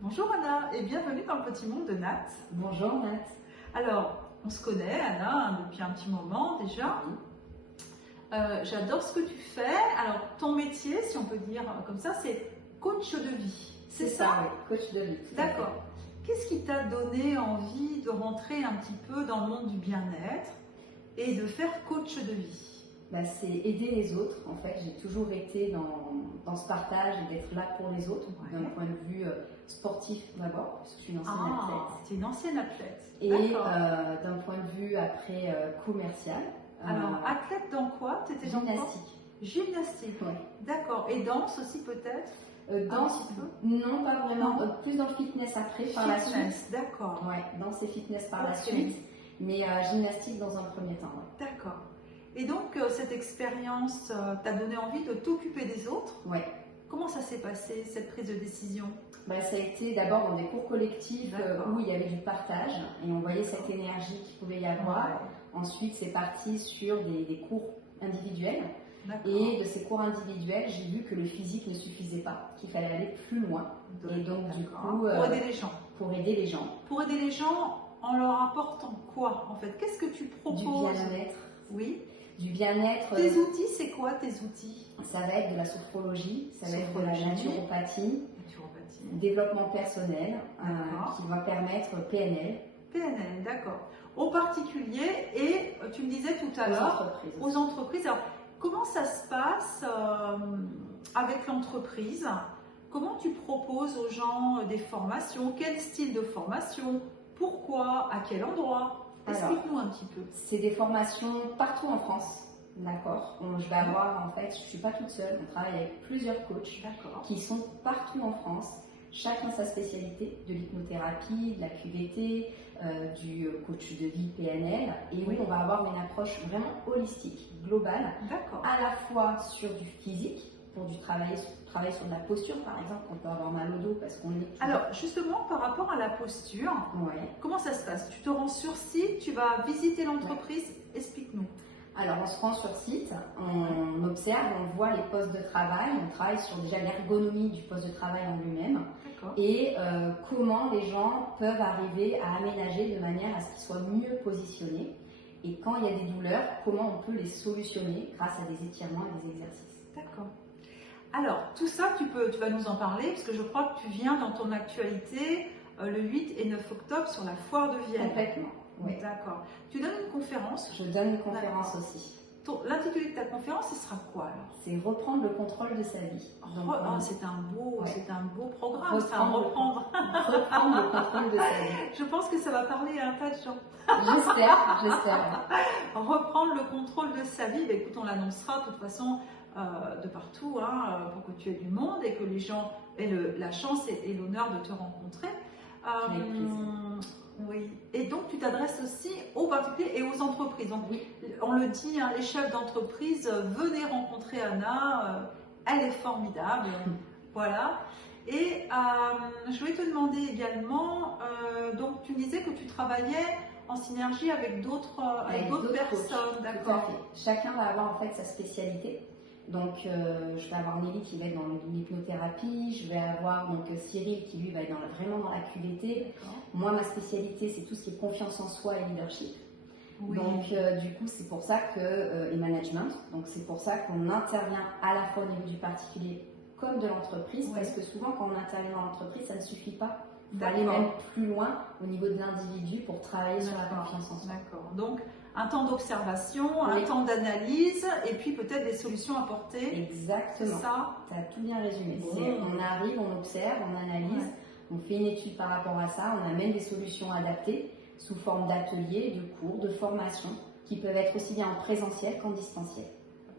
Bonjour Anna et bienvenue dans le petit monde de Nat. Bonjour Nat. Alors, on se connaît Anna depuis un petit moment déjà. J'adore ce que tu fais. Alors, ton métier, si on peut dire comme ça, c'est coach de vie. C'est ça, oui, coach de vie. D'accord. Qu'est-ce qui t'a donné envie de rentrer un petit peu dans le monde du bien-être et de faire coach de vie? C'est aider les autres. En fait, j'ai toujours été dans ce partage et d'être là pour les autres, d'un point de vue sportif d'abord, parce que je suis une ancienne athlète. Tu es une ancienne athlète. Et d'un point de vue après commercial. Alors, athlète dans quoi? Tu étais gymnastique. Gymnastique, oui. D'accord. Et danse aussi peut-être? Danse, non, pas vraiment. Plus dans le fitness après, par la suite. D'accord. Ouais, danse et fitness par la suite, mais gymnastique dans un premier temps. Ouais. D'accord. Et donc, cette expérience t'a donné envie de t'occuper des autres? Ouais. Comment ça s'est passé, cette prise de décision? Ça a été d'abord dans des cours collectifs où il y avait du partage et on voyait cette énergie qu'il pouvait y avoir. Ouais. Ensuite, c'est parti sur des cours individuels. Et de ces cours individuels, j'ai vu que le physique ne suffisait pas, qu'il fallait aller plus loin. Et donc, du coup, pour aider les gens. Pour aider les gens. Pour aider les gens en leur apportant quoi en fait? Qu'est-ce que tu proposes? Du bien-être. Oui. Du bien-être. Tes outils, c'est quoi tes outils? Ça va être de la sophrologie, ça va être de la naturopathie, développement personnel, qui va permettre PNL. PNL, d'accord. Au particulier, et tu me disais tout à l'heure, aux entreprises. Alors, comment ça se passe avec l'entreprise? Comment tu proposes aux gens des formations? Quel style de formation? Pourquoi? À quel endroit? Explique-nous un petit peu. C'est des formations partout en France. D'accord. Je vais avoir, en fait, je ne suis pas toute seule, on travaille avec plusieurs coachs qui sont partout en France, chacun sa spécialité, de l'hypnothérapie, de la QVT, du coach de vie PNL. Et oui, on va avoir une approche vraiment holistique, globale, à la fois sur du physique, pour du travailler sur de la posture, par exemple, on peut avoir mal au dos parce qu'on est... Alors, justement, par rapport à la posture, comment ça se passe? Tu te rends sur site, tu vas visiter l'entreprise, explique-nous. Alors, on se rend sur site, on observe, on voit les postes de travail, on travaille sur déjà l'ergonomie du poste de travail en lui-même et comment les gens peuvent arriver à aménager de manière à ce qu'ils soient mieux positionnés. Et quand il y a des douleurs, comment on peut les solutionner grâce à des étirements et des exercices. D'accord. Alors, tout ça, tu vas nous en parler, parce que je crois que tu viens dans ton actualité le 8 et 9 octobre sur la foire de Vienne. Complètement, oui. D'accord. Tu donnes une conférence? Je donne une conférence aussi. L'intitulé de ta conférence, ce sera quoi alors? C'est reprendre le contrôle de sa vie. C'est un beau programme, reprendre le contrôle de sa vie. Je pense que ça va parler à un tas de gens. J'espère. Reprendre le contrôle de sa vie, écoute, on l'annoncera de toute façon de partout pour que tu aies du monde et que les gens aient la chance et l'honneur de te rencontrer. Oui. Et donc tu t'adresses aussi aux particuliers et aux entreprises. Donc on le dit, les chefs d'entreprise, venez rencontrer Anna, elle est formidable. Voilà. Et je voulais te demander également, donc tu disais que tu travaillais en synergie avec d'autres personnes. D'accord. Chacun va avoir en fait sa spécialité. Donc, je vais avoir Nelly qui va être dans l'hypnothérapie, je vais avoir donc Cyril qui lui va être vraiment dans la QVT. Moi, ma spécialité, c'est tout ce qui est confiance en soi et leadership. Oui. Donc, du coup, c'est pour ça que, et management, donc c'est pour ça qu'on intervient à la fois au niveau du particulier comme de l'entreprise, parce que souvent, quand on intervient dans l'entreprise, ça ne suffit pas. Il faut aller même plus loin au niveau de l'individu pour travailler sur la confiance en soi. D'accord. Donc, un temps d'observation, un temps d'analyse et puis peut-être des solutions apportées. Exactement. Ça, tu as tout bien résumé. On arrive, on observe, on analyse, on fait une étude par rapport à ça, on amène des solutions adaptées sous forme d'ateliers, de cours, de formations qui peuvent être aussi bien en présentiel qu'en distanciel.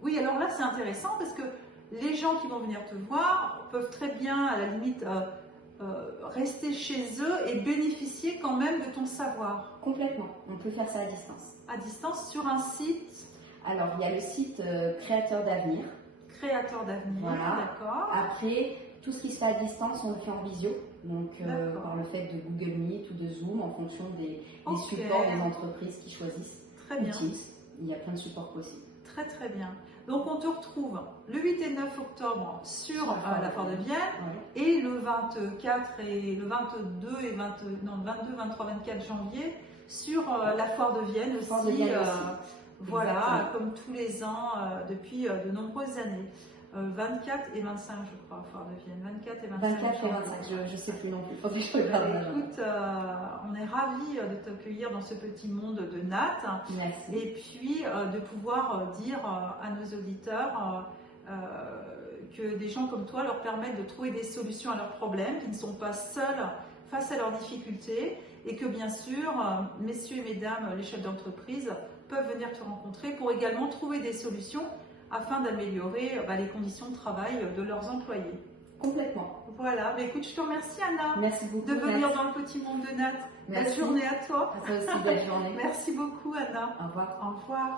Oui, alors là, c'est intéressant parce que les gens qui vont venir te voir peuvent très bien, à la limite, rester chez eux et bénéficier quand même de ton savoir. Complètement, on peut faire ça à distance. À distance sur un site? Alors, il y a le site Créateur d'avenir. Créateur d'avenir, d'accord. Après, tout ce qui se fait à distance, on le fait en visio. Donc, par le fait de Google Meet ou de Zoom en fonction des supports des entreprises qui choisissent. Très bien. Teams. Il y a plein de supports possibles. Très très bien. Donc on te retrouve le 8 et 9 octobre sur la foire de Vienne, Ouais. et le 24 et le 22 et 22, 23, 24 janvier sur la foire de Vienne aussi. Foire de Vienne aussi. Voilà, Exactement. comme tous les ans depuis de nombreuses années. 24 et 25, je crois, foire de Vienne. 24 et 25. 24 et 25, je ne sais plus non plus. Faut que je regarde. Écoute, on est ravis de t'accueillir dans ce petit monde de nattes. Merci. Et puis de pouvoir dire à nos auditeurs que des gens comme toi leur permettent de trouver des solutions à leurs problèmes, qu'ils ne sont pas seuls face à leurs difficultés, et que bien sûr, messieurs et mesdames, les chefs d'entreprise peuvent venir te rencontrer pour également trouver des solutions afin d'améliorer les conditions de travail de leurs employés. Complètement. Voilà, mais écoute, je te remercie Anna Merci beaucoup. de venir dans le petit monde de Nat. Belle journée à toi. À toi aussi, belle journée. Merci beaucoup Anna. Au revoir. Au revoir.